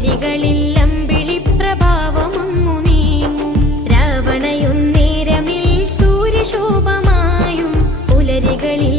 ചേരികളിൽ നേരമിൽ സൂര്യശോഭമായും പുലരികളിൽ